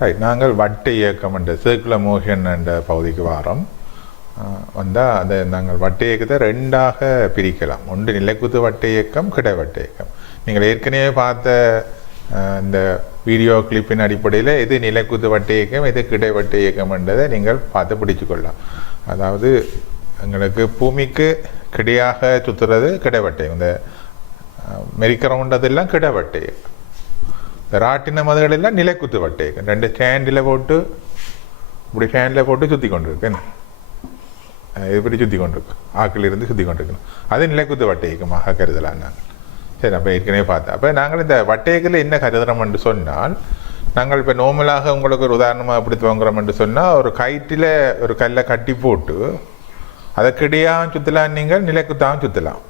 Right. நாங்கள் வட்ட இயக்கம் என்ற சர்க்குலர் மோஷன் என்ற பகுதிக்கு வாரோம். வந்தால் அதை நாங்கள் வட்ட இயக்கத்தை ரெண்டாக பிரிக்கலாம். ஒன்று நிலைக்குத்து வட்ட இயக்கம், கிடைவட்ட இயக்கம். நீங்கள் ஏற்கனவே பார்த்த இந்த வீடியோ கிளிப்பின் அடிப்படையில் எது நிலைக்குத்து வட்ட இயக்கம், எது கிடைவட்ட இயக்கம் என்றதை நீங்கள் பார்த்து பிடிச்சு கொள்ளலாம். அதாவது எங்களுக்கு பூமிக்கு கிடையாக சுற்றுறது கிடைவட்ட இயக்கம். இந்த மெரிக்கிறோன்றதெல்லாம் கிடைவட்ட இயக்கம். இந்த ராட்டின மதுகளெல்லாம் நிலைக்குத்து வட்ட இயக்கம். ரெண்டு ஸ்டாண்டில் போட்டு இப்படி ஃபேனில் போட்டு சுற்றி கொண்டு இருக்கு. இப்படி சுற்றி கொண்டிருக்கு, ஆக்கள் இருந்து சுற்றி கொண்டிருக்கணும். அது நிலைக்குத்து வட்ட இயக்கமாக கருதலாம் நாங்கள். சரி, அப்போ ஏற்கனவே பார்த்தோம். அப்போ நாங்கள் இந்த வட்ட இயக்கத்தில் என்ன கருதுறோம் என்று சொன்னால், நாங்கள் இப்போ நார்மலாக உங்களுக்கு ஒரு உதாரணமாக எப்படி துவங்குறோம் என்று சொன்னால், ஒரு கயிற்றில் ஒரு கல்லை கட்டி போட்டு அதை கிடையாக சுற்றலாம், நீங்கள் நிலைக்குத்தான் சுற்றலாம்.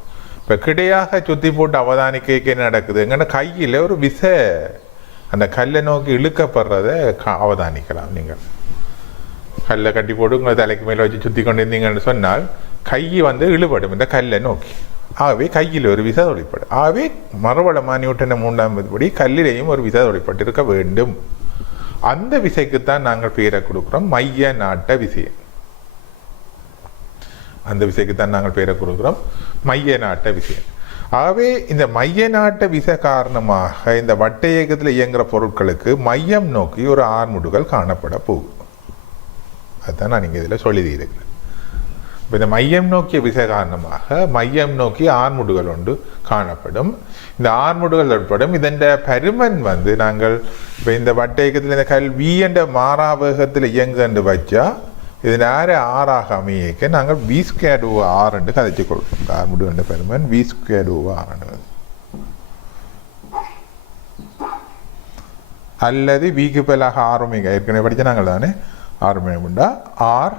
இப்போ கிடையாக சுற்றி போட்டு அவதானிக்க என்ன நடக்குது, எங்கன்னா கையில் ஒரு விசை அந்த கல்லை நோக்கி இழுக்கப்படுறதை அவதானிக்கலாம். நீங்கள் கல்லை கட்டி போட்டு உங்களை தலைக்கு மேலே வச்சு சுற்றி கொண்டு இருந்தீங்கன்னு சொன்னால் கை இழுபடும் இந்த கல்லை நோக்கி. ஆகவே கையில் ஒரு விசை தொழிற்படும். ஆகவே மறுவளமாக நியூட்டனை 3ஆம் படி கல்லிலேயும் ஒரு விசை தொழிற்பட்டிருக்க வேண்டும். அந்த விசைக்குத்தான் நாங்கள் பேரை கொடுக்குறோம் மைய நாட்ட விசை. அந்த விசைக்குத்தான் நாங்கள் பேரை கொடுக்குறோம் மைய நாட்ட விசை. ஆகவே இந்த மைய நாட்ட விசை காரணமாக இந்த வட்ட இயக்கத்தில் இயங்குகிற பொருட்களுக்கு மையம் நோக்கி ஒரு ஆர்முடுகள் காணப்பட போகுது. அதுதான் நான் இங்கே இதில் சொல்லியிருக்கிறேன். இப்போ இந்த மையம் நோக்கிய விசை காரணமாக மையம் நோக்கி ஆர்முடுகள் ஒன்று காணப்படும். இந்த ஆர்முடுகள் ஏற்படும். இதன் பருமன் நாங்கள் இப்போ இந்த வட்ட இயக்கத்தில் இந்த கல் வி என்ற மாறா வேகத்தில் இயங்கு வச்சா இது நேர ஆறாக அமைக்க நாங்கள் வி ஸ்கொயர் ஓவர் ஆர் என்று கதைச்சு கொள்வோம். இந்த ஆர்முடுகள பருமன் வி ஸ்கொயர் ஓவர் ஆர் என்று, அல்லது விக்கு பதிலாக ஆர் ஒமேகா ஏற்கனவே படித்த நாங்கள் தானே R omega R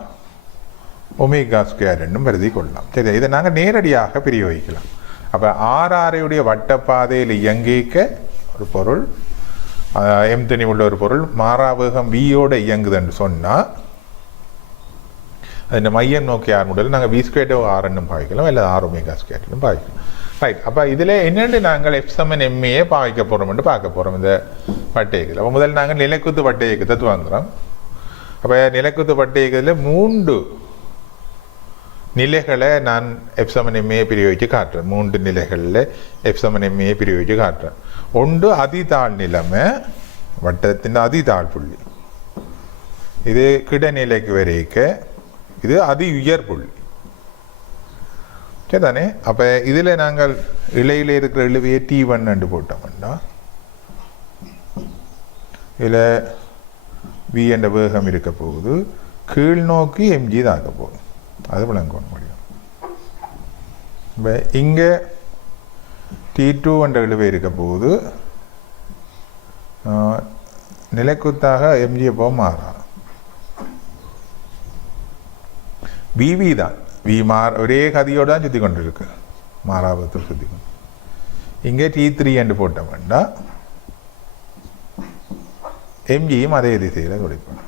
omega square என்னும் கருதி கொள்ளலாம். சரி, இதை நாங்கள் நேரடியாக பிரயோகிக்கலாம். அப்போ ஆர்ஆரையுடைய வட்டப்பாதையில் இயங்கிக்க ஒரு பொருள் எம்தனி உள்ள ஒரு பொருள் மாறாவேகம் வியோட இயங்குதுன்னு சொன்னால் அது மையம் நோக்கி ஆர் முதல் நாங்கள் வி ஸ்கொயர் ஆர் என்னும் பாவிக்கலாம், இல்லை ஆர் ஒமேகா ஸ்கொயர் என்னும் பாவிக்கலாம். ரைட். அப்போ இதில் என்னென்று நாங்கள் எஃப் சமன் எம்ஏ பாவிக்க போகிறோம்னு பார்க்க போகிறோம் இந்த வட்ட இயக்கத்தில். அப்போ முதல் நாங்கள் நிலைக்குத்து வட்ட இயக்கத்தை துவங்குறோம். அப்போ நிலைக்குத்து வட்ட இயக்கத்தில் 3 நிலைகளை நான் எஃப் சமன் எம்ஏ பிரயோகித்து காட்டுறேன். 3 நிலைகளில் எஃப் சமன் எம்ஏ பிரயோகித்து காட்டுறேன். ஒன்று அதிதாழ் நிலைமை, வட்டத்தின் அதிதாழ் புள்ளி. இது கிடைநிலைக்கு வரைக்க இது அதி உயர் புள்ளி. சரிதானே? அப்போ இதில் நாங்கள் இலையில் இருக்கிற இழுவையை T1 என்று போட்டோம்னா இதில் வி என்ற வேகம் இருக்க போகுது, கீழ் நோக்கி எம்ஜி தாக்க போகுது. அது விளங்க முடியும். இப்போ இங்கே T2 என்ற இழுவை இருக்க போகுது, நிலைக்குத்தாக எம்ஜியை போக மாறா. விவி தான் வி ஒரே கதியோடு தான் சுற்றி கொண்டு இருக்கு, மாறாபத்தில் சுற்றி கொண்டு. இங்கே T3 என்று போட்ட வேண்டாம், எம்ஜியும் அதே திசையில் கொடுப்போம்.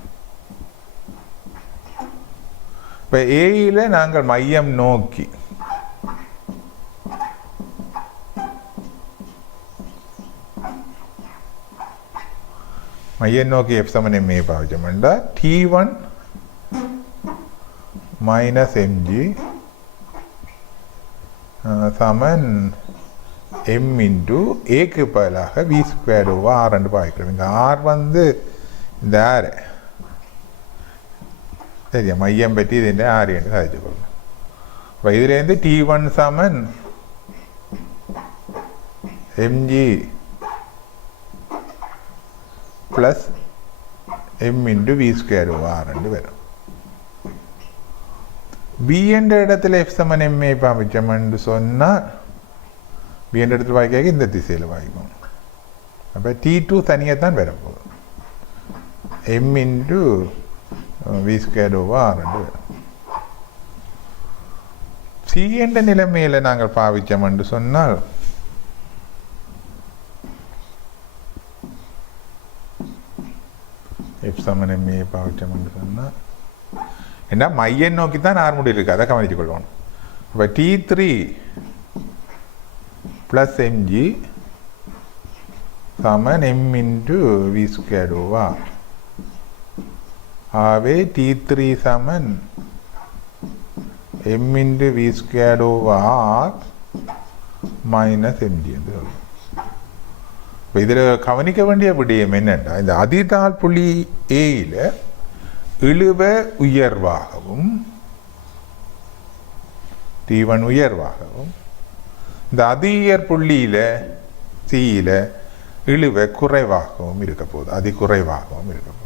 இப்போ ஏயில் நாங்கள் மையம் நோக்கி எஃப் சமன் எம்ஏ பாவிச்சோம்னா T1 மைனஸ் எம்ஜி சமன் எம் இன்டு ஏக்கு பதிலாக வி ஸ்கொயர் ஓவர் ஆர் என்று பாய்க்கிறோம். இங்கே ஆர் இந்த ஆர் சரியா மையம் பற்றி இது ஆர் என்று கதைச்சுக்கொள்ளணும். இப்போ இதுலேருந்து T1 சமன் m g plus m into we square over R என்று வரும். பி என்ற இடத்துல எஃப் சமன் எம்ஏ பாவிச்சோம் என்று சொன்னால் பி என்ற இடத்துல வாய்க்காக இந்த திசையில் வாய்க்கும். அப்போ T2 தனியாக தான் வரப்போகுது, M into we square over R என்று வரும். சி என்ற நிலைமையில் நாங்கள் பாவிச்சோம் என்று சொன்னால் எஃப் சமன் எம்ஏ பாவிச்சோம் என்று சொன்னால் ஏன்னா மையம் நோக்கி தான் ஆர்முடி இருக்குது, அதை கவனித்து கொள்வோம். இப்போ T3 ப்ளஸ் எம்ஜி சமன் m into we square over r. ஆகவே T3 சமன் m into v squared over r minus mg என்று சொல்லுவோம். இப்போ இதில் கவனிக்க வேண்டிய விடயம் என்னென்னா, இந்த அதிதாழ் புள்ளி ஏயில் இழுவ உயர்வாகவும் T1 உயர்வாகவும், இந்த அதிகர் புள்ளியில் சியில் இழுவ குறைவாகவும் இருக்க போகுது, அதிகுறைவாகவும் இருக்க போகுது.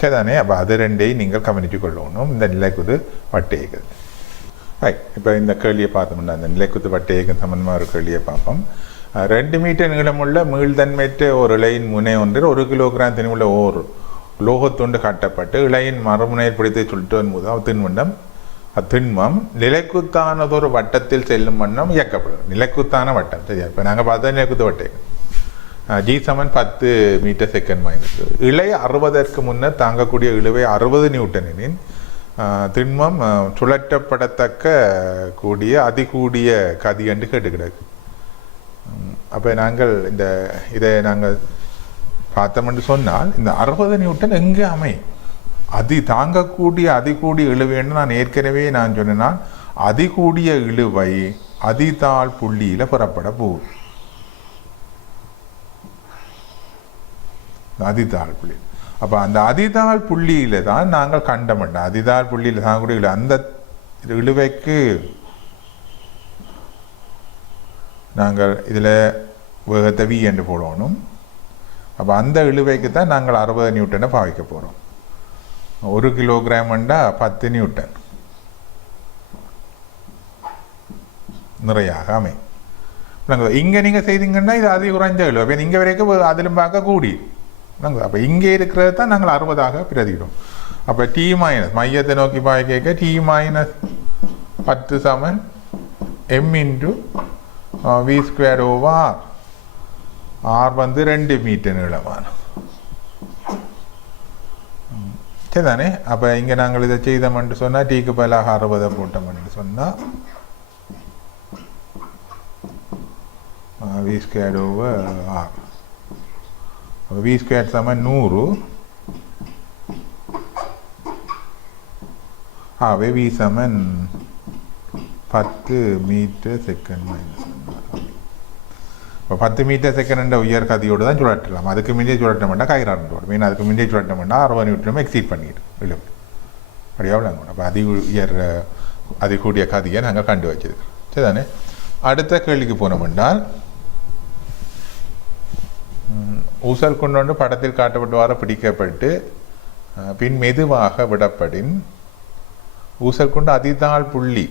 சரிதானே? அப்போ அது ரெண்டையும் நீங்கள் கவனித்து கொள்ளணும். இந்த நிலைக்குது வட்டேகல். ரைட். இப்போ இந்த கேள்வியை பார்த்தோம்னா, அந்த நிலைக்குத்து வட்டேகம் சம்பந்தமாக ஒரு கேள்வியை பார்ப்போம். 2 மீட்டர் நீளமுள்ள மீள்தன்மையற்ற ஒரு இலையின் முனை ஒன்றில் 1 கிலோகிராம் திணிவுள்ள ஓர் லோகத்துண்டு கட்டப்பட்டு இலையின் மறுமுனையில் பிடித்து சுட்டுவன் போது திண்மம் நிலைக்குத்தானதொரு வட்டத்தில் செல்லும் வண்ணம் இயக்கப்படும். நிலைக்குத்தான வட்டம். சரியா? இப்போ நாங்கள் பார்த்தா நிலைக்குத்து வட்டேகம் G சமன் 10 மீட்டர் செகண்ட் மைனஸ். இலை 60 முன்னர் தாங்கக்கூடிய இழுவை 60 நியூட்டனின் திண்மம் சுழற்றப்படத்தக்க கூடிய அதிகூடிய கதி என்று கேட்டு கிடக்கு. அப்போ நாங்கள் இதை நாங்கள் பார்த்தோம்னு சொன்னால், இந்த 60 நியூட்டன் எங்கே அமையும்? தாங்கக்கூடிய அதிகூடிய இழுவைன்னு நான் ஏற்கனவே சொன்னேன்னா, அதிகூடிய இழுவை அதிதாழ் புள்ளியில் புறப்பட போகுது. அதிதாழ் புள்ளி. அப்போ அந்த அதிதாழ் புள்ளியில் தான் நாங்கள் கண்ட மாட்டோம். அதிதாழ் புள்ளியில் தாங்கக்கூடிய அந்த இழுவைக்கு நாங்கள் இதில் வேகத்தை v என்று போடணும். அப்போ அந்த இழுவைக்கு தான் நாங்கள் 60 நியூட்டனை பாவிக்க போகிறோம். 1 கிலோகிராம் 10 நியூட்டன் நிறையாக அமையும். இங்கே நீங்கள் செய்தீங்கன்னா இது அதிக குறைஞ்ச இழுவை. அப்போ இங்கே வரைக்கும் அதிலும் பார்க்க கூடி நாங்கள். அப்போ இங்கே இருக்கிறது தான் நாங்கள் 60ஆக பிரதிக்கிறோம். அப்போ T மைனஸ் மையத்தை நோக்கி பாய்க்க T மைனஸ் 10 சமன் m into v square over r 2 metre நீளமான. சரிதானே? அப்போ இங்கே நாங்கள் இதை செய்தோம்னு சொன்னால் டீக்கு பதிலாக 60 போட்டோம்னு சொன்னால் v square over r. v square சமன் 100. ஆகவே v சமன் 10 மீட்டர் செகண்ட் மைனஸ். இப்போ 10 மீட்டர் செகண்ட் உயர் கதியோடு தான் சுழட்டலாம். அதுக்கு முன்னே சுழட்ட மாட்டா கைராண்டோடு மீன். அதுக்கு முன்னே சுழட்ட மாட்டா 60 நியூட்டனும் எக்ஸீட் பண்ணிடும் இழுவு. அப்படியா விளங்கணும். அப்போ அதிகூடிய கதியை நாங்கள் கண்டு வச்சிருக்கோம். சரிதானே? அடுத்த கேள்விக்கு போனோம்னால், ஊசல் கொண்டு படத்தில் காட்டப்பட்டுவார பிடிக்கப்பட்டு பின் மெதுவாக விடப்படின் ஊசல் கொண்டு அதிதாழ் புள்ளி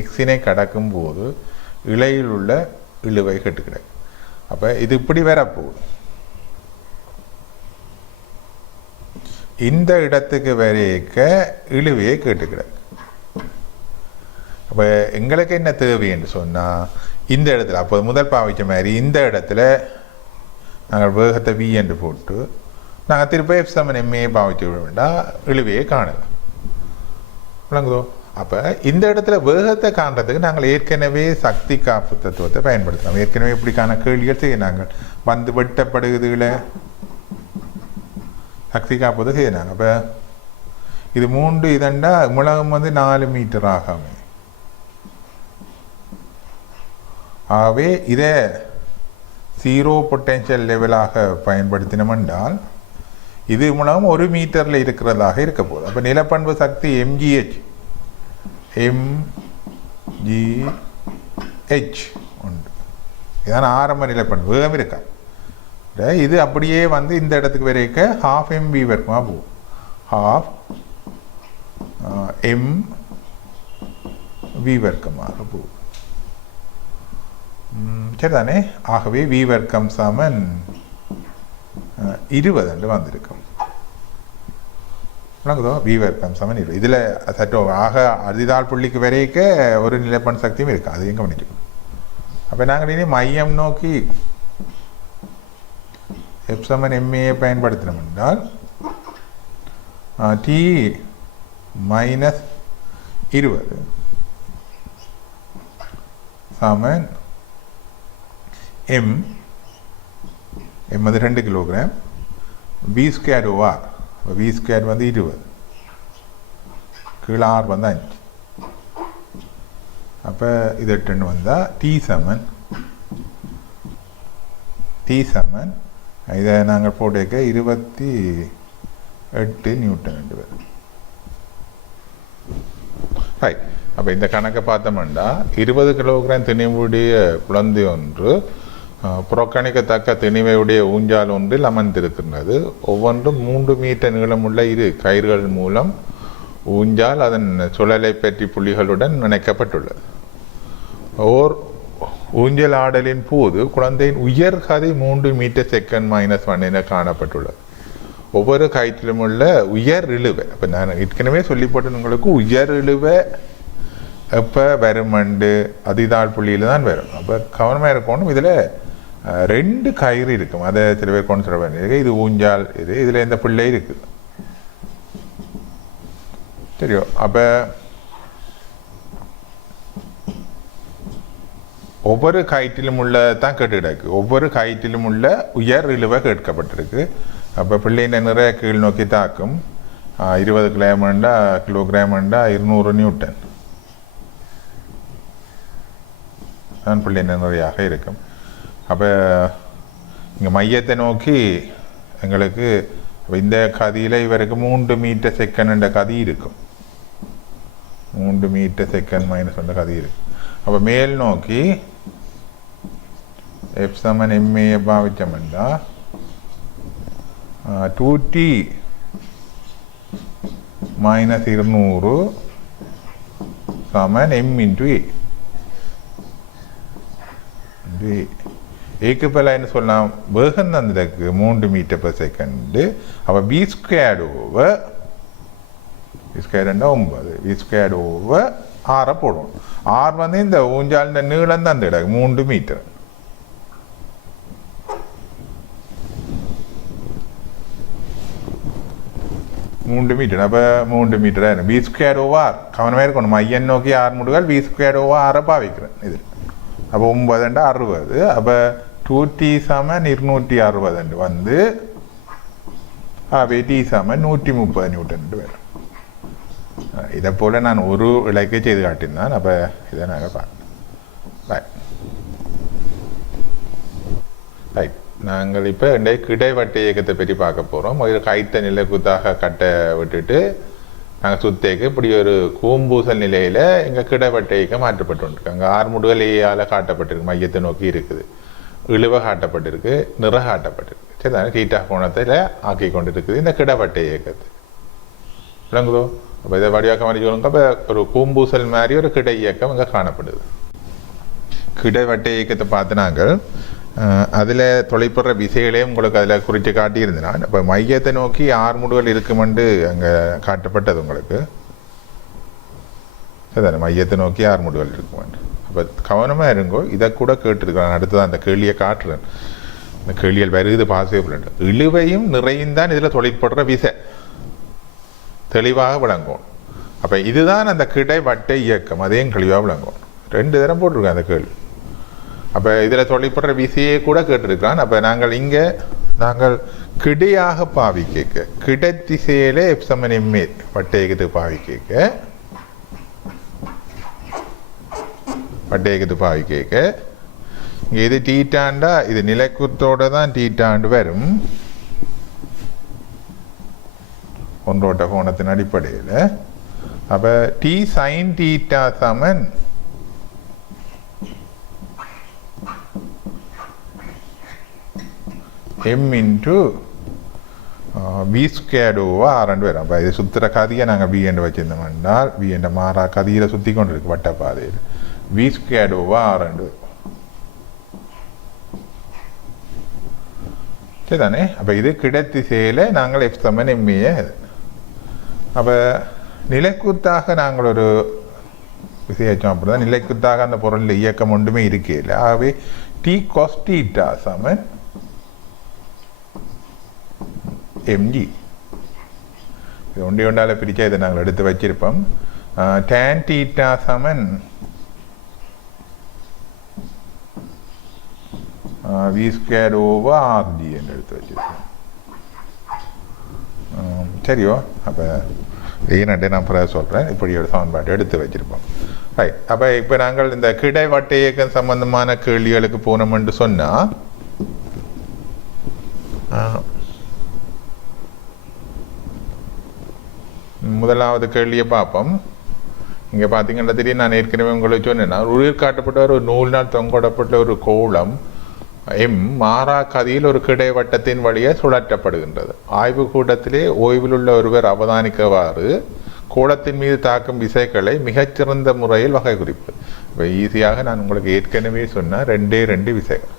எக்ஸினை கடக்கும் போது இலையில் உள்ள இழுவை கெட்டுக்கிடக்கு. அப்போ இது இப்படி வரப்போகுது. இந்த இடத்துக்கு வரைக்க இழுவையை கேட்டுக்கிடக்கு. அப்போ எங்களுக்கு என்ன தேவை என்று சொன்னால், இந்த இடத்துல அப்போ முதல் பாவிச்ச மாதிரி இந்த இடத்துல நாங்கள் வேகத்தை v என்று போட்டு நாங்கள் திருப்பி f சமன் ma பாவிச்சு விட வேண்டாம், இழுவையை காணலாம். விளங்குதோ? அப்போ இந்த இடத்துல வேகத்தை காண்றதுக்கு நாங்கள் ஏற்கனவே சக்தி காப்பு தத்துவத்தை பயன்படுத்தலாம். ஏற்கனவே இப்படிக்கான கேள்விகள் செய்ய நாங்கள் வெட்டப்படுகிறதுல சக்தி காப்பதை செய்யறாங்க. அப்போ இது 3 இதண்டா முழகம் 4 மீட்டர் ஆகாமே. ஆகவே இதை 0 பொட்டென்ஷியல் லெவலாக பயன்படுத்தினோம் என்றால் இது மூலம் 1 மீட்டரில் இருக்கிறதாக இருக்க போகுது. அப்போ நிலப்பண்பு சக்தி mgh உண்டு. இதான் ஆரம்ப நிலப்பண்பு. வேகம் இருக்கா? இது அப்படியே இந்த இடத்துக்கு வரைக்க ½ mv வரைக்குமா போகும். ½ mv வர்க்கமாக போகும். சரிதானே? ஆகவே v வர்க்கம் சமன் 20 என்று வந்திருக்கும். v வர்க்கம் சமன் 20. இதில் சற்று ஆக அதிதாழ் புள்ளிக்கு வரைக்க ஒரு நிலைப்பண் சக்தியும் இருக்கு. அதையும் கவனிச்சுக்கணும். அப்போ நாங்கள் இனி மையம் நோக்கி f சமன் ma பயன்படுத்தினோம் என்றால் t மைனஸ் 20 சமன் m அது 2 kilogram v square over V square வந்து 20, கீழே ஆர் வந்து 5. அப்போ இது 8 வந்தால் டி சமன் இதை நாங்கள் போட்டுக்க 28 நியூட்டன் ரெண்டு பேர். ரைட். அப்போ இந்த கணக்கை பார்த்தோம்னா 20 கிலோகிராம் திணிவுடைய குழந்தை ஒன்று புறக்கணிக்கத்தக்க திணிவையுடைய ஊஞ்சால் ஒன்றில் அமர்ந்திருக்கின்றது. ஒவ்வொன்றும் 3 மீட்டர் நீளமுள்ள இரு கயிறுகள் மூலம் ஊஞ்சால் அதன் சுழலை பற்றி புள்ளிகளுடன் இணைக்கப்பட்டுள்ளது. ஓர் ஊஞ்சல் ஆடலின் போது குழந்தையின் உயர்கதை 3 மீட்டர் செகண்ட் -1 என காணப்பட்டுள்ளது. ஒவ்வொரு கயிற்றிலும் உள்ள உயர் இழுவை, அப்போ நான் ஏற்கனவே சொல்லி போட்டேன் உங்களுக்கு, உயர் இழுவை எப்போ வருமண்டு அதிதாழ் புள்ளியில் தான் வரும். அப்போ கவனமாக இருக்கணும். இதில் 2 கயிறு இருக்கும், அதை சில பேர் கொண்டு சொல்ல வேண்டியது. இது ஊஞ்சால், இதில் இந்த பிள்ளை இருக்குது தெரியும். அப்போ ஒவ்வொரு கயிற்றிலும் உள்ள தான் கேட்டுக்கிடாக்கு, ஒவ்வொரு கயிற்றிலும் உள்ள உயர் இழுவை கேட்கப்பட்டிருக்கு. அப்போ பிள்ளையின் நிறைய கீழ் நோக்கி தாக்கும். 20 கிலோகிராம்ண்டா 200 நியூட்டன் தான் பிள்ளையின் நிறையாக இருக்கும். அப்போ இங்கே மையத்தை நோக்கி எங்களுக்கு இந்த கதியில் இவருக்கு 3 மீட்டர் செகண்ட் கதி இருக்கும். 3 மீட்டர் செகண்ட் -1 கதி இருக்கு. அப்போ மேல் நோக்கி F Saman MA பாவிச்சோம்னா 2T -200 Saman M × A. ஏக்கு பலாயின்னு சொல்லலாம், வேகம் தந்ததுக்கு 3 மீட்டர் per செகண்டு. அப்போ B squared over 9, B squared over ஆரை போடுவோம். ஆர் வந்து இந்த ஊஞ்சால் இந்த நீளம் தான் தந்துடாது 3 மீட்டர். அப்போ 3 metre P square over R. கவனமாக இருக்கணும், மையன் நோக்கி 6 முடுகள் பி ஸ்கொயர் ஓவர் ஆரை பாவிக்கிறேன் இது. அப்போ 9 60. அப்போ 2T சமன் 260 வந்து T சமன் 130 நியூட்டன் வரும். இதை போல் நான் ஒரு இலக்கை செய்து காட்டியிருந்தான். அப்போ இதை நாங்கள் பார்க்கலாம். பாய். ரைட். நாங்கள் இப்போ கிடைவட்ட இயக்கத்தை பற்றி பார்க்க போகிறோம். ஒரு கைத்த நிலைக்குத்தாக கட்டை விட்டுட்டு நாங்கள் சுத்தேக்கு இப்படி ஒரு கூம்பூசல் நிலையில் எங்கள் கிடைவட்ட இயக்கம் மாற்றப்பட்டு அங்கே 6 முடுகள் ஏயால் காட்டப்பட்டிருக்கு, மையத்தை நோக்கி இருக்குது, இழுவை காட்டப்பட்டிருக்கு, நிற காட்டப்பட்டிருக்கு. சரி தானே, தீட்டா கோணத்தில் ஆக்கி கொண்டு இருக்குது இந்த கிடைவட்ட இயக்கத்தை. விளங்குதோ? அப்போ இதை வடிவாக்க மாதிரி சொல்லுங்க. அப்போ ஒரு கூம்பூசல் மாதிரி ஒரு கிடை இயக்கம் இங்கே காணப்படுது. கிடைவட்ட இயக்கத்தை பார்த்து நாங்கள் அதில் தொலைப்படுற விசைகளையும் உங்களுக்கு அதில் குறித்து காட்டியிருந்தான். இப்போ மையத்தை நோக்கி 6 முடுகள் இருக்குமெண்டு அங்கே காட்டப்பட்டது உங்களுக்கு. சரிதானே, மையத்தை நோக்கி 6 முடுகள் இருக்குமெண்டு. அப்போ கவனமாக இருங்கோ. இதை கூட கேட்டுருக்கிறேன். அடுத்ததான் அந்த கேள்வியை காட்டுறேன். இந்த கேள்விகள் வருது பாசிபிள். இழுவையும் நிறையும் தான் இதில் தொலைப்படுற விசை தெளிவாக விளங்கும். அப்போ இதுதான் அந்த கிடைவட்ட இயக்கம், அதையும் தெளிவாக விளங்கும். 2 தரம் போட்டிருக்கேன் அந்த கேள்வி. அப்போ இதில் தொலைப்படுற விசையை கூட கேட்டிருக்கிறான். அப்போ நாங்கள் கிடையாக பாவிக்க கிடைத்திசையிலே F சமன் MA வட்டயக்கத்துக்கு பாவிக்க இது டீட்டாண்டா, இது நிலைக்குத்தோடு தான் டீட்டாண்டு வரும் ஒன்றோட்ட கோணத்தின் அடிப்படையில். அப்போ T sin தீட்டா சமன் M × B squared over R வரும். அப்போ இது சுற்றுற கதியை நாங்கள் B என்று வச்சிருந்தோம் என்றால் B என்ற மாறா கதியில் சுற்றி கொண்டு இருக்கு வட்டப்பாதையில் B ஸ்கொயர்டு ஓவர் ஆர் வரும். சரிதானே. அப்போ இது கிடைத்திசையில் நாங்கள் F சமன் MA. அப்போ நிலைக்குத்தாக நாங்கள் ஒரு விசையச்சோம். அப்படி தான் நிலைக்குத்தாக அந்த பொருளில் இயக்கம் ஒன்றுமே இருக்கே இல்லை. ஆகவே T cos θ சமன் mg. இது ஒன்றால் பிரித்தா இதை நாங்கள் எடுத்து வச்சிருப்போம். tan θ சமன் V ஸ்கொயர் ஓவர் RG என்று எடுத்து வச்சிருப்போம். சரியோ? அப்போ ஏன்னு நான் பிறகு சொல்கிறேன். இப்படி ஒரு சமன்பாடு எடுத்து வச்சுருப்போம். ரைட். அப்போ இப்போ நாங்கள் இந்த கிடைவட்ட இயக்கம் சம்பந்தமான கேள்விகளுக்கு போனோம்னு சொன்னால் முதலாவது கேள்வியை பார்ப்போம். இங்கே பார்த்தீங்கன்னா தெரியும், நான் ஏற்கனவே உங்களுக்கு சொன்னேன்னா உயிர் காட்டப்பட்ட ஒரு நூலினால் தொங்கப்பட்ட ஒரு கோளம் மாறா கதியில் ஒரு கிடைவட்டத்தின் வழியே சுழற்றப்படுகின்றது. ஆய்வு கூட்டத்திலே ஓய்வில் உள்ள ஒருவர் அவதானிக்கவாறு கோளத்தின் மீது தாக்கும் விசைகளை மிகச்சிறந்த முறையில் வகை குறிப்பு. இப்போ ஈஸியாக நான் உங்களுக்கு ஏற்கனவே சொன்ன ரெண்டு விசைகள்,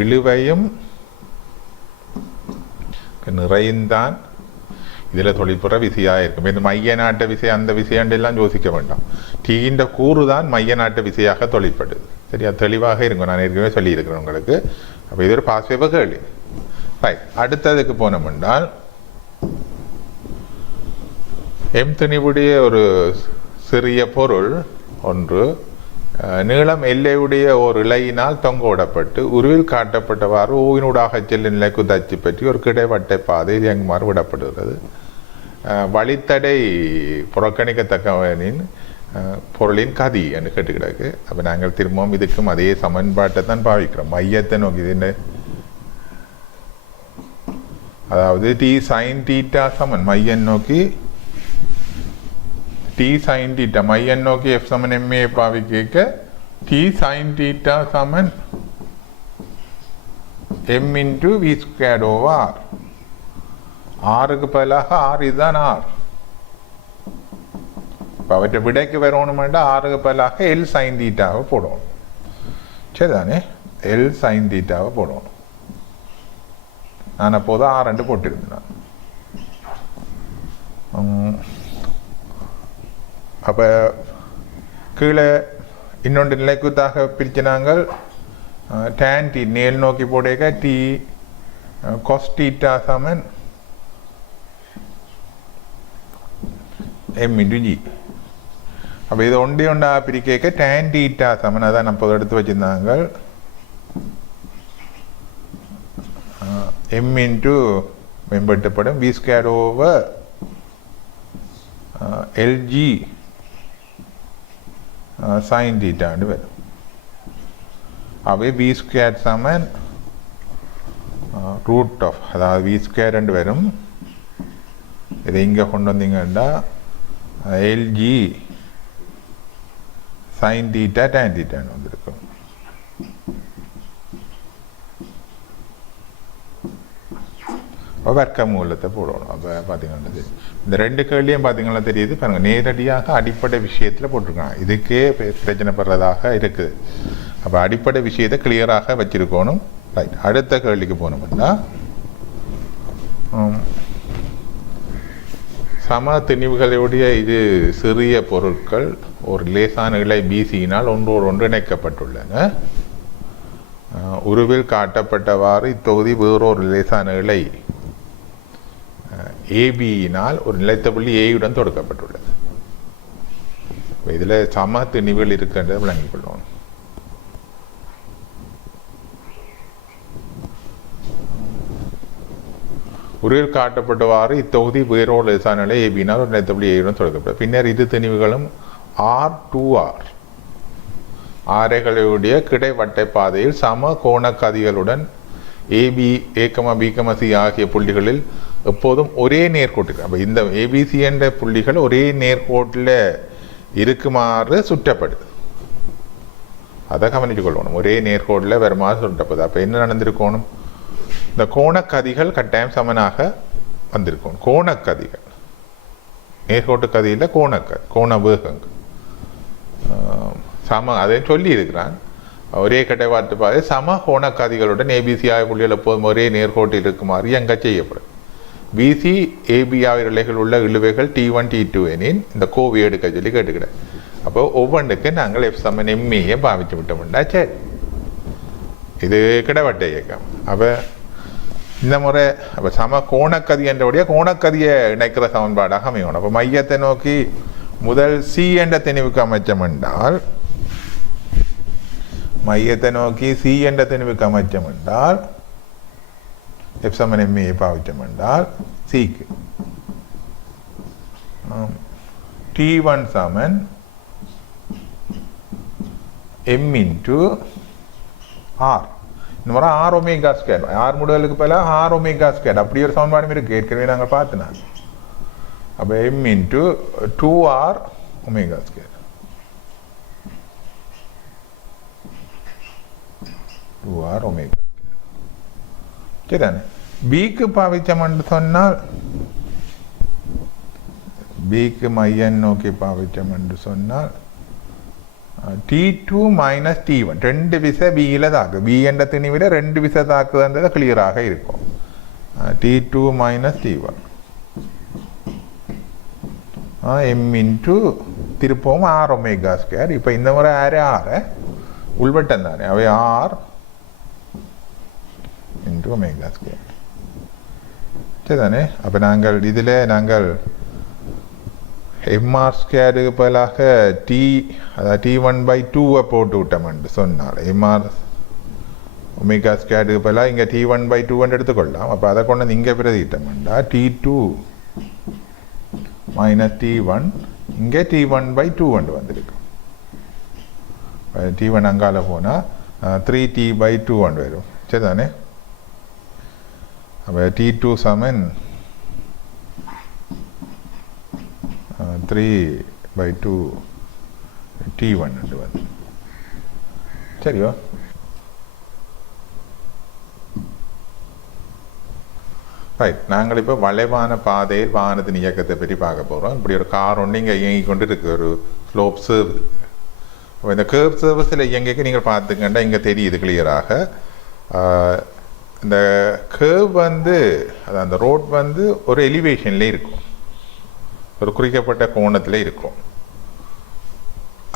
இழுவையும் நிறைந்தான் இதில் தொழிற்புற விசையாக இருக்கும். இந்த மைய நாட்ட விசை அந்த விசையாண்டெல்லாம் யோசிக்க வேண்டாம். டீன்ற கூறு தான் மைய நாட்ட விசையாக தொழிற்படுது. சரியா? தெளிவாக இருக்கும். நான் ஏற்கனவே சொல்லியிருக்கிறேன் உங்களுக்கு. அப்போ இது ஒரு பாசிவ கேள்வி. ரைட். அடுத்ததுக்கு போனோம் என்றால் திணிவுடைய ஒரு சிறிய பொருள் ஒன்று நீளம் எல்லையுடைய ஒரு இலையினால் தொங்க விடப்பட்டு உருவில் காட்டப்பட்டவாறு ஓவினூடாக செல்லும் நிலைக்கு தச்சு பற்றி ஒரு கிடைவட்டை பாதையில் இயங்குமாறு விடப்படுகிறது. வழித்தடை புறக்கணிக்கத்தக்கவனின் பொருளின் கதி என்று கேட்டுக்கிடாக்கு. அப்போ நாங்கள் திரும்பவும் இதுக்கும் அதே சமன்பாட்டை தான் பாவிக்கிறோம். மையத்தை நோக்கி இது அதாவது டி சைன் தீட்டா சமன் மையம் நோக்கி டி சைன் தீட்டா மையம் நோக்கி எஃப் சமன் எம்ஏ பாவிக்க டி சைன் தீட்டா சமன் m into v squared over r. ஆறுக்கு பதிலாக ஆர், இதுதான் ஆர். இப்போ அவற்றை விடைக்கு வரணுமெண்டா ஆறுக்கு பதிலாக எல் சைன் தீட்டாவை போடணும். சரிதானே? எல் சைன் தீட்டாவை போடணும். நான் அப்போது ஆர் போட்டிருந்தேன். அப்போ கீழே இன்னொன்று நிலைக்குத்தாக பிரித்து நாங்கள் டேன் டி நேல் நோக்கி போடேக்க டி கொஸ்டீட்டா சமன் எம் இன்டு ஜி. அப்போ இது ஒண்டா பிரிக்க டேன் டீட்டா சமன், அதான் நம்ம எடுத்து வச்சுருந்தாங்க எம் இன்டு மேம்படுத்தப்படும் v square over l g sine தீட்டான்னு வரும். அவை வி ஸ்கொயர் சமன் ரூட் ஆஃப், அதாவது வி ஸ்கொயர் வரும். இதை இங்கே கொண்டு வந்தீங்கன்னா எல்ஜி சைன் தீட்டா டேன் தீட்டான்னு வந்திருக்கும். வர்க்க மூலத்தை போடணும். அப்போ பார்த்தீங்கன்னா இந்த ரெண்டு கேள்வியும் பார்த்தீங்கன்னா தெரியுது பாருங்கள், நேரடியாக அடிப்படை விஷயத்தில் போட்டிருக்காங்க. இதுக்கே பிரச்சனைப்படுறதாக இருக்குது. அப்போ அடிப்படை விஷயத்தை கிளியராக வச்சிருக்கணும். ரைட். அடுத்த கேள்விக்கு போனோம்னா சம திணிவுகளுடைய இது சிறிய பொருட்கள் ஒரு லேசான இழை பிசியினால் ஒன்றோடு ஒன்று இணைக்கப்பட்டுள்ளன. உருவில் காட்டப்பட்டவாறு இத்தொகுதி வேறொரு லேசான இழை ஏபியினால் ஒரு நிலைத்த புள்ளி ஏயுடன் தொடுக்கப்பட்டுள்ளது. இதில் சம திணிவுகள் இருக்கின்றதை விளங்கிக் கொள்ளணும். உருவில் காட்டப்பட்டவாறு இத்தொகுதி வேறோடு லேசான நிலை ஏபியினால் ஒரு நிலைத்த புள்ளி ஏயுடன் தொடுக்கப்பட்டது. பின்னர் இரு திணிவுகளும் R2R ஆரைகளுடைய கிடைவட்டை பாதையில் சம கோணக்கதிகளுடன் ஏபி ஏ,பி,சி ஆகிய புள்ளிகளில் எப்போதும் ஒரே நேர்கோட்டில், அப்போ இந்த ஏபிசி என்ற புள்ளிகள் ஒரே நேர்கோட்டில் இருக்குமாறு சுற்றப்படுது. அதை கவனித்து கொள்ளணும். ஒரே நேர்கோட்டில் வருமாறு சுற்றப்படுது. அப்போ என்ன நடந்திருக்கணும்? இந்த கோணக்கதிகள் கட்டாயம் சமனாக வந்திருக்கணும். கோணக்கதிகள் நேர்கோட்டு கதியில் கோண வேகங்கள் சம, அதை சொல்லி இருக்கிறான். ஒரே கிடைவாட்டு பாதை சம கோணக்கதிகளுடன் ஏபிசி ஆகிய புள்ளிகள் எப்போதும் ஒரே நேர்கோட்டில் இருக்குமாறு எங்க செய்யப்படும். பிசி ஏபி ஆகிய இலைகள் உள்ள இழுவைகள் T1 T2 எனின் இந்த கோவை எடுக்க சொல்லி கேட்டுக்கிறேன். அப்போ ஒவ்வொன்றுக்கு நாங்கள் எஃப் சமன் எம்ஏயை பாவிச்சு விட்டோம்னா சரி, இது கிடைவட்ட இயக்கம். அப்போ இந்த முறை அப்போ சம கோணக்கதி என்றபடியே கோணக்கதியை இணைக்கிற சமன்பாடாக அமையணும். அப்போ மையத்தை நோக்கி முதல் சி என்ற திணிவுக்கு அமைச்சம் என்றால், மையத்தை நோக்கி சி என்ற திணிவுக்கு அமைச்சம் என்றால் எஃப் சமன் எம்ஏ பாவிச்சம் என்றால் சிக்கு T1 சமன் m into r. இந்த மாதிரி r ஒமேகா ஸ்கொயர், r முடிவலுக்கு பதிலாக r ஒமேகா ஸ்கொயர் அப்படி ஒரு சமன்பாடும் இருக்கு, ஏற்கனவே நாங்கள் பார்த்து நான். அப்போ m into 2r omega square, 2r omega square. சரிதானே? பிக்கு பாவிச்சோம்னு சொன்னால், பிக்கு மையன் நோக்கி பாவிச்சோம்னு சொன்னால் T2 மைனஸ் T1 ரெண்டு விசை பியில் தாக்கு, பி என்ற திணி விட ரெண்டு விசை தாக்குதுன்றது கிளியராக இருக்கும். T2 minus T1 m into திருப்பவும் ஆர் ஒமேகா ஸ்கொயர். இப்போ இந்த முறை ஆறு உள்வட்டம் தானே, அவை ஆர் இன்ட்டு ஒமேகா ஸ்கொயர். சரிதானே? அப்போ நாங்கள் இதில் நாங்கள் எம்ஆர் ஸ்கொயருக்கு பதிலாக அதாவது T1/2 போட்டு விட்டோம்னு சொன்னால், எம்ஆர் ஒமேகா ஸ்கொயருக்கு பதிலாக இங்கே T1/2 எடுத்துக்கொள்ளலாம். அப்போ அதை கொண்டு வந்து இங்கே பிரதிட்டோம்டா T2 மைனஸ் T1, இங்கே T1/2 வந்திருக்கும். T1 அங்கால போனால் 3T/2 வரும். சரிதானே? அப்போ T2 சமன் 3/2 T1 வந்து. சரியோ? ரைட். நாங்கள் இப்போ வளைவான பாதையில் வாகனத்தின் இயக்கத்தை பற்றி பார்க்க போகிறோம். இப்படி ஒரு கார் ஒன்று இங்கே இயங்கி கொண்டு இருக்கு, ஒரு ஸ்லோப் சர்வ். இந்த கேர்வ் சர்வஸில் இயங்கிக்க நீங்கள் பார்த்துக்கண்டா இங்கே தெரியுது கிளியராக. இந்த கேர்வ் வந்து அது அந்த ரோட் வந்து ஒரு எலிவேஷன்லேயே இருக்கும், ஒரு குறிக்கப்பட்ட கோணத்தில் இருக்கும்.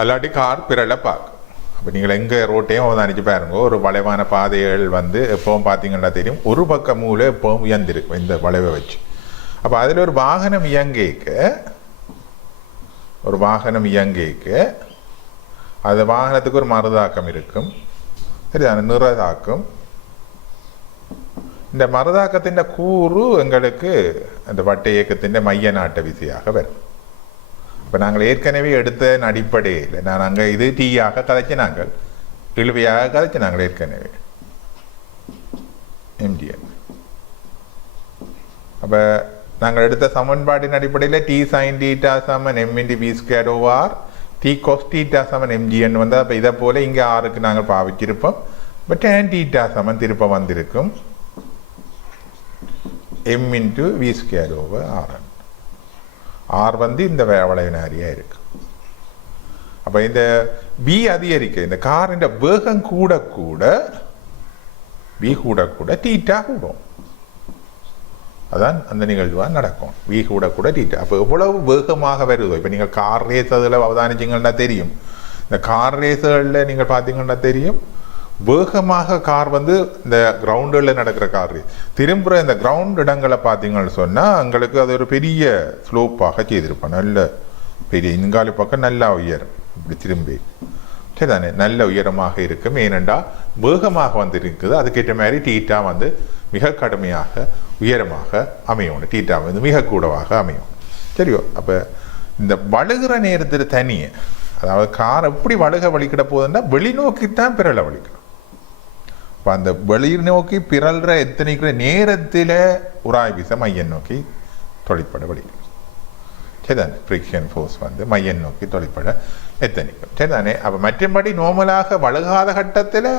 அல்லாட்டி கார் பிறலை பார்க்கும். அப்போ நீங்கள் எங்கே ரோட்டையும் அவதானிச்சு பாருங்க, ஒரு வளைவான பாதைகள் வந்து எப்பவும் பார்த்தீங்கன்னா தெரியும், ஒரு பக்கம் மூலை எப்பவும் உயர்ந்திருக்கும் இந்த வளைவை வச்சு. அப்போ அதில் ஒரு வாகனம் இயங்கிக்க அது வாகனத்துக்கு ஒரு மறுதாக்கம் இருக்கும். சரி, அந்த நிறதாக்கம். இந்த மறுதாக்கத்தின் கூறு எங்களுக்கு அந்த வட்ட இயக்கத்தின் மைய நாட்ட விசையாக வரும். இப்போ நாங்கள் ஏற்கனவே எடுத்த அடிப்படையில் நான் அங்கே இது டீயாக கதைச்சு நாங்கள் இழுவையாக கதைச்சு நாங்கள் ஏற்கனவே எம்ஜிஎன். அப்போ நாங்கள் எடுத்த சமன்பாட்டின் அடிப்படையில் T sin θ சமன் m × v square over T cos θ சமன் mgn வந்தால், அப்போ இதை போல் இங்கே ஆருக்கு நாங்கள் பாவிச்சிருப்போம். இப்போ tan θ சமன் திருப்ப வந்திருக்கும் m × v square over rn. ஆர் வந்து இந்த வளைவினாரியாக இருக்கு. அப்போ இந்த பி அதிகரிக்க, இந்த காரின் வேகம் கூட பி கூட தீட்டா கூடும். அதான் அந்த நிகழ்வாக நடக்கும். வி கூட தீட்டா. அப்போ எவ்வளவு வேகமாக வருதோ, இப்போ நீங்கள் கார் ரேஸ் அதில் அவதானிச்சிங்கன்னா தெரியும். இந்த கார் ரேஸுகளில் நீங்கள் பார்த்தீங்கன்னா தெரியும், வேகமாக கார் வந்து இந்த கிரவுண்டில் நடக்கிற கார் திரும்புகிற இந்த கிரவுண்ட் இடங்களை பார்த்தீங்கன்னு சொன்னால் எங்களுக்கு அது ஒரு பெரிய ஸ்லோப்பாக செய்திருப்போம். நல்ல பெரிய இங்காலி பக்கம் நல்லா உயரம், இப்படி திரும்பி சரிதானே நல்ல உயரமாக இருக்கும். ஏனெண்டா வேகமாக வந்து இருக்குது, அதுக்கேற்ற மாதிரி டீட்டா வந்து மிக கடுமையாக உயரமாக அமையணும், டீட்டா வந்து மிக கூடவாக அமையும். சரியோ? அப்போ இந்த வழுகிற நேரத்தில் தனியே, அதாவது கார் எப்படி வலிக்கிட போகுதுன்னா வெளிநோக்கித்தான் பிறலை வலிக்கணும். இப்போ அந்த வெளிநோக்கி பிறல்ற எத்தனைக்கிற நேரத்தில் உராய் விசை மையம் நோக்கி தொழிற்பட வலிக்கணும். சரிதானே? ஃப்ரிக்ஷன் ஃபோர்ஸ் வந்து மையம் நோக்கி தொழிற்பட எத்தனைக்கும். சரிதானே? அப்போ மற்றபடி நோமலாக வழுகாத கட்டத்தில்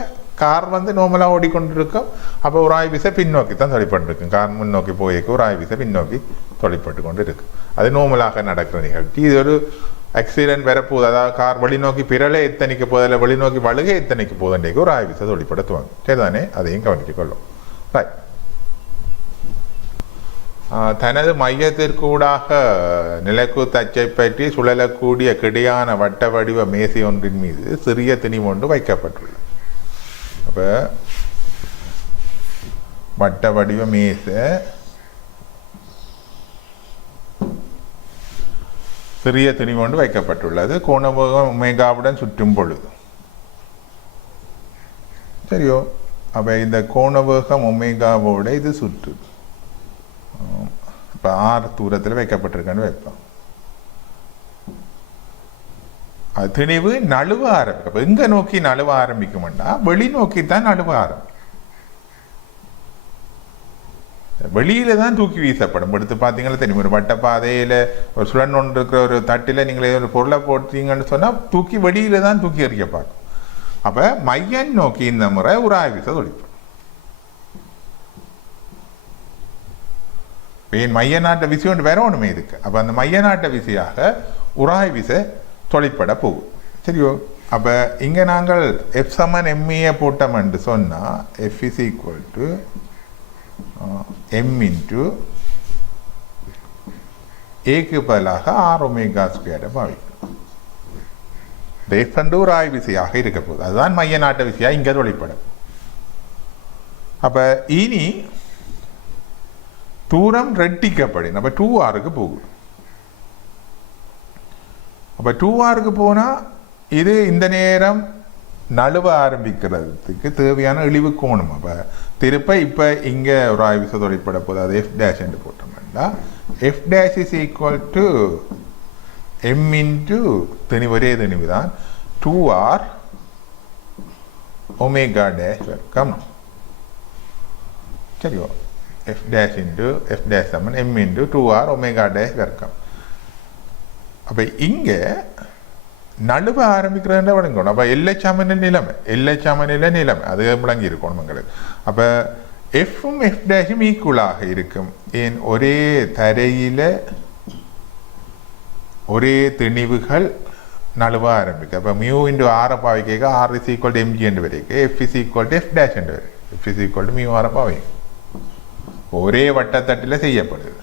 கார் வந்து நோமலாக ஓடிக்கொண்டிருக்கும். அப்போ உராய் விசை பின்னோக்கி தான் தொழிற்பட்டுருக்கும். கார் முன்னோக்கி போயிருக்கு, உராய் விசை பின்னோக்கி தொழிற்பட்டு கொண்டு இருக்கு. அது நோமலாக நடக்கிற நிகழ்ச்சி. இது ஒரு ஆக்சிடென்ட் வரப்போகுது, அதாவது கார் வெளிநோக்கி பிறலை எத்தனைக்கு போதில் வெளிநோக்கி வழுகை எத்தனைக்கு போதண்டைக்கு ஒரு ஆய்வு விசை தொழிற்படுத்துவாங்க. சரிதானே? அதையும் கவனித்து கொள்ளும். ரைட். தனது மையத்திற்கூடாக நிலக்கு தச்சை பற்றி சுழலக்கூடிய கிடையான வட்ட வடிவ மேசை ஒன்றின் மீது சிறிய திணிவு ஒன்று வைக்கப்பட்டுள்ளது. அப்போ வட்ட வடிவ மேசை சிறிய திணிவு ஒன்று வைக்கப்பட்டுள்ளது. கோணவேகம் ஒமேகாவுடன் சுற்றும் பொழுது. சரியோ? அப்போ இந்த கோணவேகம் ஒமேகாவோட இது சுற்றுது. இப்போ ஆர் தூரத்தில் வைக்கப்பட்டிருக்கான்னு வைப்போம். திணிவு நழுவ ஆரம்பிக்கும். எங்கே நோக்கி நழுவ ஆரம்பிக்கும்னா வெளி நோக்கி தான் நழுவ ஆரம்பிக்கும். வெளியில தான் தூக்கி வீசப்படும். எடுத்து பார்த்தீங்கன்னா தெரியும், ஒரு வட்டப்பாதையில் ஒரு சுழன் ஒன்று இருக்கிற ஒரு தட்டில் நீங்கள் ஒரு பொருளை போட்டீங்கன்னு சொன்னால் தூக்கி வெளியில தான் தூக்கி எறிய பார்க்கும். அப்போ மையம் நோக்கி இந்த முறை உராய் விசை தொழிற்படும். ஏன் மைய நாட்ட விசை ஒன்று வரணுமே இதுக்கு. அப்போ அந்த மைய நாட்ட விசையாக உராய் விசை தொழிற்பட போகும். சரியோ? அப்போ இங்கே நாங்கள் எஃப் சமன் எம்ஏ போட்டோம் என்று சொன்னால் F is equal to m into ஏக்கு பதிலாக ஆர் ஒமேகா ஸ்கொயரை பாவிக்கும். எஃப் என்று ஒரு ஆய் விசையாக இருக்க போகுது. அதுதான் மைய நாட்ட விசையாக இங்கே தொழிற்படும். அப்போ இனி தூரம் ரெட்டிக்கப்படும். அப்போ 2r போகுது. அப்போ 2r போனால் இது இந்த நேரம் நழுவ ஆரம்பிக்கிறதுக்கு தேவையான இழிவு கோணம். அப்போ திருப்ப இப்போ இங்கே ஒரு ஆய்வு தொழிற்பட போது அது எஃப் டேஷ் என்று போட்டோம்னா f dash is equal to m into ஒரே திணிவு தான் 2r ஒமேகா டேஷ் வர்க்கம். சரியோ? F dash into f dash சமன் m into 2r omega dash வர்க்கம். அப்போ இங்கே நழுவ ஆரம்பிக்கிறதுன்ற வழங்கணும். அப்போ எல்லை சமன நிலைமை அது விளங்கி இருக்கணும் எங்களுக்கு. அப்போ எஃப்பும் எஃப் டேஷும் ஈக்குவலாக இருக்கும். ஏன் ஒரே தரையில் ஒரே திணிவுகள் நழுவ ஆரம்பிக்கும். அப்போ மியூ இன்டு ஆரை பாவிக்க R is equal to MG என்று வரைக்கும் F is equal to F dash என்று வரைக்கும் F is equal to mu ஆரை பாவிக்கும். ஒரே வட்டத்தட்டில் செய்யப்படுது.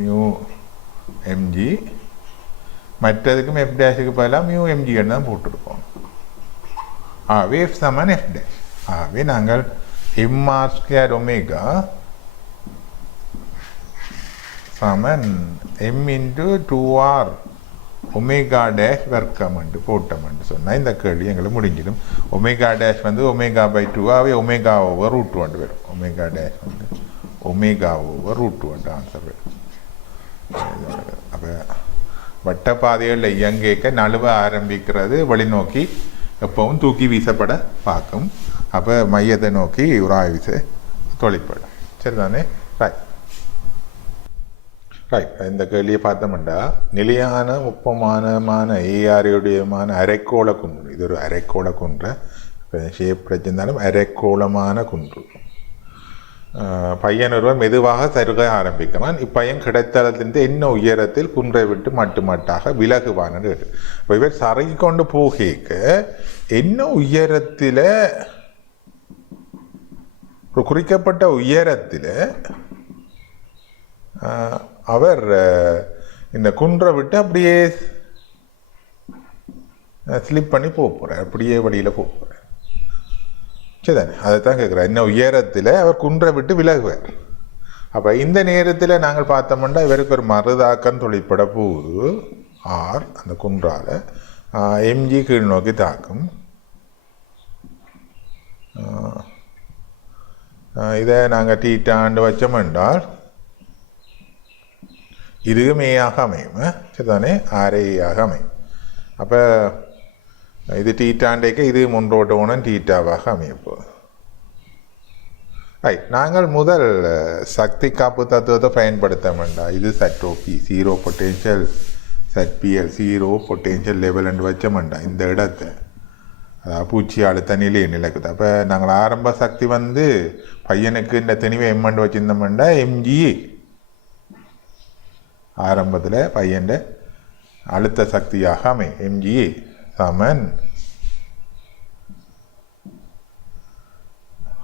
மியூ எம்ஜி மற்றதுக்கும் எஃப் டேஷுக்கு பதிலாக மியூ எம்ஜின்னு தான் போட்டுருக்கோம். ஆகவே எஃப் சமன் எஃப் டேஷ். ஆகவே நாங்கள் எம்ஆர் ஸ்கொயர் ஒமேகா சமன் m into 2r omega dash வர்க்கம் என்று போட்டோம்னு சொன்னால் இந்த கேள்வி எங்களுக்கு முடிஞ்சிடும். ஒமேகா டேஷ் வந்து ஒமேகா பை 2 ஆகவே ஒமேகா ஓவர் ரூட் 2 வரும். ஒமேகா டேஷ் வந்து ஒமேகா ஓவர் ரூட் 2 ஆன்சர் வரும். அப்போ வட்டப்பாதைகளில் இயங்கிக்க நழுவ ஆரம்பிக்கிறது வெளிநோக்கி எப்பவும் தூக்கி வீசப்பட பார்க்கும். அப்போ மையத்தை நோக்கி உராய் விசை தொழிற்படும். சரிதானே? ரைட். இந்த கேள்வியை பார்த்தோம்னா நிலையான ஒப்பமானமான ஏஆரையுடையமான அரைக்கோள குன்று. இது ஒரு அரைக்கோள குன்றை ஷேப் பிரச்சிருந்தாலும் அரைக்கோளமான குன்று. பையன் ஒருவர் மெதுவாக சருக ஆரம்பிக்கிறான். இப்பையன் கிடைத்தளத்திலிருந்து என்ன உயரத்தில் குன்றை விட்டு மட்டாக விலகுவான்னு. இப்போ இவர் சருகி கொண்டு போகிக்க என்ன உயரத்தில் ஒரு குறிக்கப்பட்ட உயரத்தில் அவர் இந்த குன்றை விட்டு அப்படியே ஸ்லிப் பண்ணி போக போகிறார். அப்படியே வழியில் போக போகிறார். சரிதானே? அதை தான் கேட்குறார். என்ன உயரத்தில் அவர் குன்றை விட்டு விலகுவார். அப்போ இந்த நேரத்தில் நாங்கள் பார்த்தோம்னா இவருக்கு ஒரு மறுதாக்கம் தொழிற்பட போகுது. ஆர் அந்த குன்றால் எம்ஜி கீழ் நோக்கி தாக்கும். இதை நாங்கள் டீட்டாண்டு வச்சோம் என்றால் இதுவும் ஏயாக அமையும். சரிதானே? ஆரேயாக அமையும். அப்போ இது டீட்டாண்டேக்க இது ஒன்றோட ஒன்று டீட்டாவாக அமையப்போகுது. ரைட். நாங்கள் முதல் சக்தி காப்பு தத்துவத்தை பயன்படுத்த வேண்டாம். இது ZOP 0 potential, ZPL 0 potential level என்று வச்ச வேண்டாம். இந்த இடத்தை அதாவது பூச்சி அழுத்த நிலையை நிலைக்குது. அப்போ நாங்கள் ஆரம்ப சக்தி வந்து பையனுக்கு இந்த தெளிவை எம்மண்டு வச்சுருந்தோம்னா எம்ஜி ஆரம்பத்தில் பையன் அழுத்த சக்தியாக அமை எம்ஜி சமன்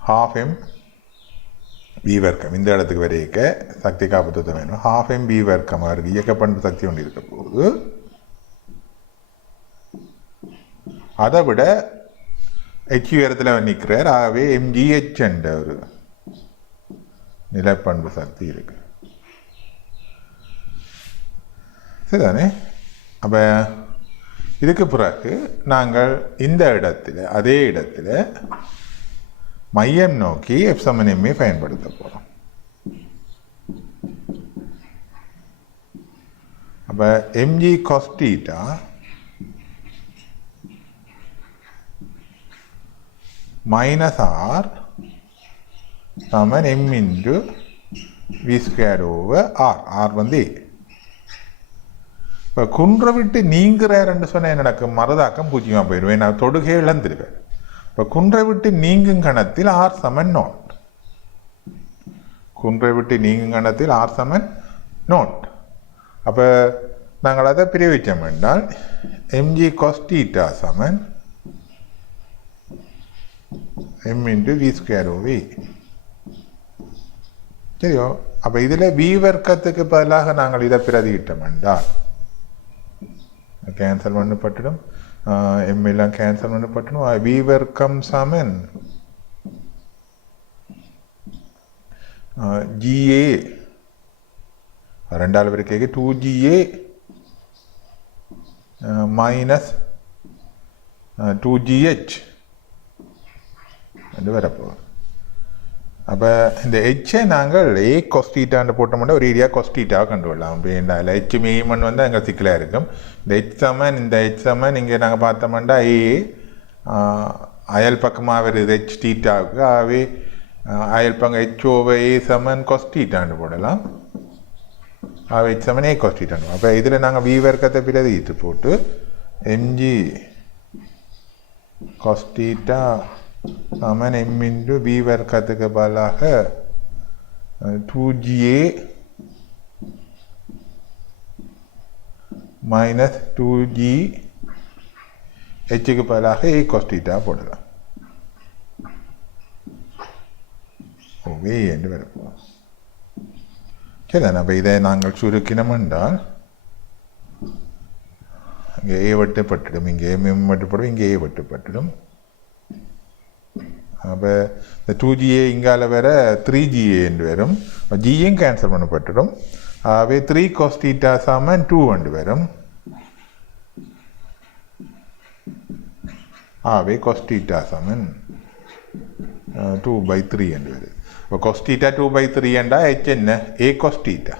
½ m பி வர்க்கம். இந்த இடத்துக்கு வரைக்க சக்தி காப்புத்தத்தை வேணும். ½ m பி வர்க்கமாக இருக்குது. இயக்கப்பண்பு சக்தி ஒன்று இருக்க போகுது. அதை விட H உயரத்தில் நிற்கிறார். ஆகவே MGH என்ற ஒரு நிலப்பண்பு சக்தி இருக்கு. சரிதானே? அப்போ இதுக்கு பிறகு நாங்கள் இந்த இடத்துல அதே இடத்துல மையம் நோக்கி எஃப் சமன் எம்ஏ பயன்படுத்த போகிறோம். அப்போ mg cos theta minus r சமன் m into v square over r. r வந்து a. இப்போ குன்றை விட்டு நீங்குறாருன்னு சொன்னால் என்ன நடக்கும்? மறுதாக்கம் பூஜ்ஜியமாக போயிடுவேன். நான் தொடுகை இழந்துருவேன். இப்போ குன்றை விட்டு நீங்கும் கணத்தில் ஆர் சமன் நோட். குன்றை விட்டு நீங்கும் கணத்தில் ஆர் சமன் நோட். அப்போ நாங்கள் அதை பிரயோகித்தோம் என்றால் mg cos theta Saman m into v square over a. சரியோ? அப்போ இதில் v வர்க்கத்துக்கு பதிலாக நாங்கள் இதை பிரதியிட்டோம் என்றால் கேன்சல் பண்ணப்பட்டுடும். m எல்லாம் கேன்சல் பண்ணப்பட்டுடும். v வர்க்கம் சமன் ga ரெண்டாவது வரைக்கும் 2ga மைனஸ் 2gh அது வரப்போம். அப்போ இந்த ஹெச்சை நாங்கள் ஏ கொஸ்டீட்டான்னு போட்டோம்னா ஒரு ஏரியா கொஸ்டீட்டாக கண்டு வரலாம். அப்படி இல்லை ஹெச் மீமன் வந்து அங்கே சிக்கலாக இருக்கும். இந்த ஹெச் சமன் இங்கே நாங்கள் பார்த்தோம்னா ஏ அயல் பக்கமாக வருது ஹெச் டீட்டாவுக்கு. ஆகவே அயல் பக்கம் ஹெச் ஓவர் ஏ சமன் கொஸ்டீட்டான்னு போடலாம். ஆகவே ஹெச் சமன் ஏ கொஸ்டீட்டான்னு. அப்போ இதில் நாங்கள் வி வர்க்கத்தை பிரதிட்டு போட்டு எம்ஜி கொஸ்டீட்டா சமன் m into v வர்க்கத்துக்கு பதிலாக 2ga மைனஸ் 2g ஹெச்சுக்கு பதிலாக a cos theta போடலாம். ஓவே என்று வரப்போம். சரி, அப்போ இதை நாங்கள் சுருக்கினோம் என்றால் இங்கே a வெட்டுப்பட்டுடும், இங்கே m வெட்டுப்படும், இங்கே a வெட்டுப்பட்டுடும். அப்போ இந்த 2ga இங்கால வேற 3ga என்று வரும். ஜியும் கேன்சல் பண்ணப்பட்டுடும். ஆகவே 3 cos theta சமன் 2 என்று வரும். ஆகவே cos theta சமன் 2/3 என்று வரும். இப்போ cos theta 2/3 என்றா h என்ன? a cos theta.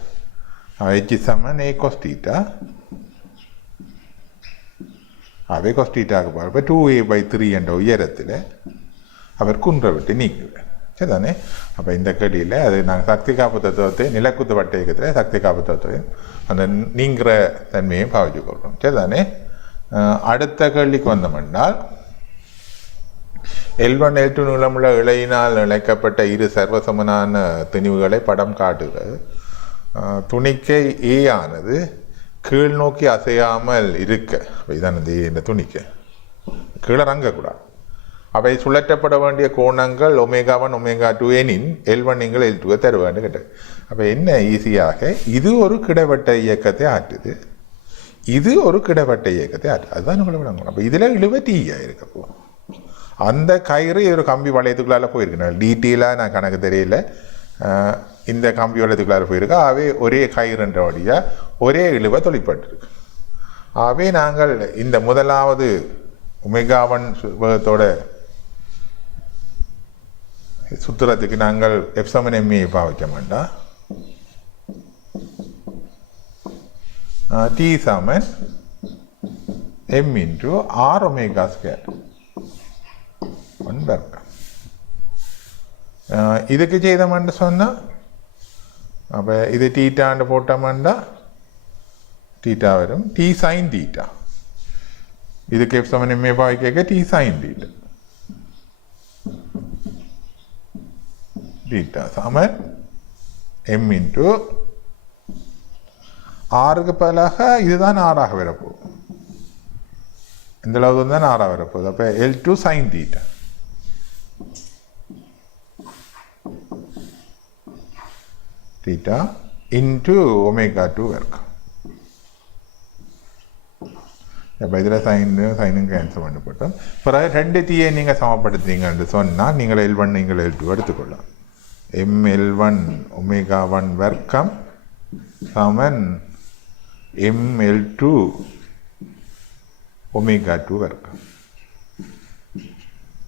h Saman a cos theta. ஆகவே cos thetaக்கு பாருங்க 2a/3 என்ற உயரத்தில் அவர் குன்றை விட்டு நீக்குவார். சரிதானே? அப்போ இந்த கேள்வியில் அது நாங்கள் சக்தி காப்பு தத்துவத்தை நிலக்குத்து வட்ட இயக்கத்தில் சக்தி காப்பு தத்துவம் அந்த நீங்கிற தன்மையை பாவிச்சு கொள்கிறோம். சரிதானே? அடுத்த கேள்விக்கு வந்தோம்னால் L1 L2 நீளமுள்ள இழையினால் இழைக்கப்பட்ட இரு சர்வசமனான திணிவுகளை படம் காட்டுகிறது. துணிக்கை ஏ ஆனது கீழ் நோக்கி அசையாமல் இருக்க, இதுதான் இந்த துணிக்கை கீழே இறங்கக்கூடாது. அவை சுழற்றப்பட வேண்டிய கோணங்கள் ஒமேகா 1 ஒமேகா 2 எனின் L1 நீங்கள் L2 தர வேண்டும் கேட்டது. அப்போ என்ன ஈஸியாக இது ஒரு கிடைவட்ட இயக்கத்தை ஆட்டுது, இது ஒரு கிடைவட்ட இயக்கத்தை ஆட்டு, அதுதான் உங்களை விளங்கணும். அப்போ இதில் இழுவை டீயாக இருக்கப்போ அந்த கயிறு ஒரு கம்பி வளையத்துக்குள்ளால போயிருக்கணும். டீட்டெயிலாக நான் கணக்கு தெரியல, இந்த கம்பி வளையத்துக்குள்ளால போயிருக்கு. ஆகவே ஒரே கயிறுன்ற வழியாக ஒரே இழுவை தொழிற்பட்டுருக்கு. ஆகவே நாங்கள் இந்த முதலாவது ஒமேகா 1 வேகத்தோட சுத்திரத்துக்கு நாங்கள் f சமன் ma பாவிக்க மாட்டோம். t சமன் m into r omega square 1 வர்க்கம். இதுக்கு செய்தோம்னு சொன்னால் அப்போ இது டீட்டான்னு போட்டோம்னா டீட்டா வரும், t sin theta. இதுக்கு f சமன் ma பாவிக்க t sin theta. theta சமன் m into ஆறுக்கு பதிலாக இதுதான் ஆறாக வரப்போகுது, இந்த அளவு தான் ஆறாக வரப்போகுது. அப்போ L2 sin theta theta into omega 2 வர்க்கம். அப்போ இதில் சைனும் கேன்சல் பண்ணப்பட்டோம். பிறகு ரெண்டு தீயை நீங்கள் சமப்படுத்துறீங்கன்னு சொன்னால் நீங்கள் L1 நீங்கள் L2 எடுத்துக்கொள்ளலாம். mL1 ஒமேகா 1 வர்க்கம் சமன் mL2 ஒமேகா 2 வர்க்கம்.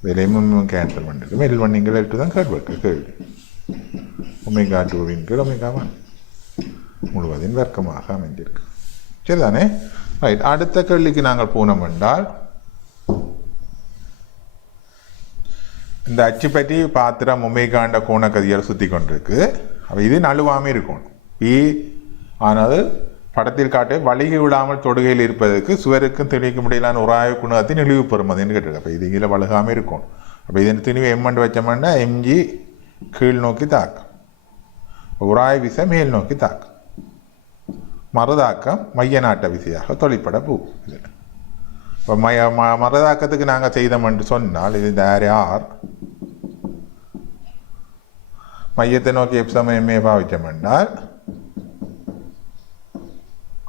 இதில் எம்எம் கேன்சல் பண்ணிருக்கோம். L1 நீங்கள் L2 தான் கேள்வி. ஒமேகா 2வின் கீழ் ஒமேகா 1 முழுவதின் வர்க்கமாக அமைந்திருக்கு. சரிதானே? ரைட். அடுத்த கேள்விக்கு நாங்கள் போனோம் என்றால் இந்த அச்சு பற்றி பாத்திரம் ஒமேகாண்ட கோணக்கதியால் சுற்றி கொண்டிருக்கு. அப்போ இது நழுவாமல் இருக்கணும். ஆனது படத்தில் காட்ட வலிகை விடாமல் தொடுகையில் இருப்பதற்கு சுவருக்கும் திணிக்க முடியலான உராய்வு குணத்தின் இழிவு பெறுமதின்னு கேட்டிருக்கு. அப்போ இது கீழே வழுகாமல் இருக்கணும். அப்போ இதன் திணிவு எம்மண்டு வச்சோம்னா எம்ஜி கீழ் நோக்கி தாக்கம், உராய் விசை மேல் நோக்கி தாக்கம், மறுதாக்கம் மைய நாட்ட விசையாக தொழிற்பட போகும். இதில் இப்போ மறுதாக்கத்துக்கு நாங்கள் செய்தோம்னு சொன்னால் இது இந்த ஆர் மையத்தை நோக்கி எப்சம் எம்ஏ பாவிச்சோம் என்றால்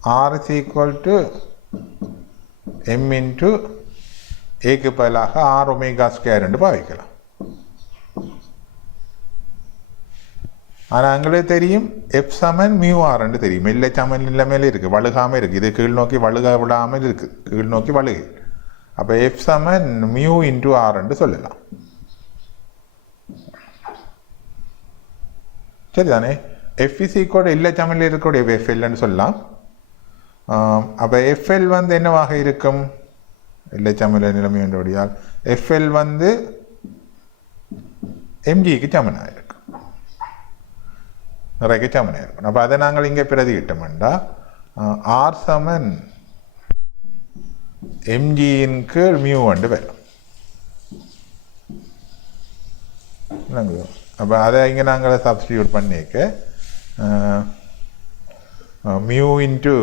R is equal to m into ஏக்கு பதிலாக ஆர் ஒமேகா ஸ்கொயர் என்று பாவிக்கலாம். ஆனால் எங்களுக்கு தெரியும் எஃப் சமன் மியூ ஆர் என்று தெரியும். இல்லை சமன் இல்லாமல் இருக்குது, வழுகாமல் இருக்குது. இது கீழ் நோக்கி வழுக விடாமல் இருக்குது, கீழ் நோக்கி வழுகு. அப்போ எஃப் சமன் மியூ இன்டூ ஆர் என்று சொல்லலாம். சரிதானே? எஃப் இஸ் ஈக்குவல் இல்லை சமனில் இருக்கக்கூடிய எஃப்எல்ன்னு சொல்லலாம். அப்போ எஃப்எல் வந்து என்னவாக இருக்கும்? இல்லை சமநிலை நிலைமை என்றபடியால் எஃப்எல் வந்து எம்ஜிக்கு சமனாக இருக்கும், நிறைய சமனாக இருக்கும். அப்போ அதை நாங்கள் இங்கே பிரதியிட்டோம்டா ஆர் சமன் எம்ஜியின் கீழ் மியூ வந்து வரும். அப்போ அதை இங்கே நாங்கள் சப்ஸ்டியூட் பண்ணிக்க மியூ இன்ட்டு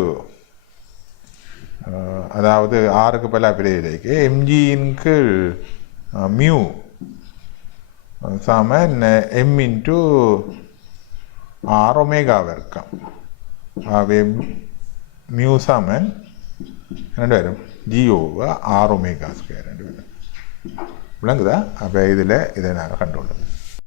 அதாவது ஆறுக்கு பல பிரதிக்கு எம்ஜியின் கீழ் மியூ சமன் எம் இன்ட்டு ஆர் ஒமேகாவாக இருக்கும். ஆகவே மியூ சமன் ரெண்டு வரும் ஜிஓவை ஆர் ஒமேகா ஸ்கொயர் ரெண்டு வரும். விளங்குதா? அப்போ இதில் இதை நாங்கள் கண்டுள்ளோம்.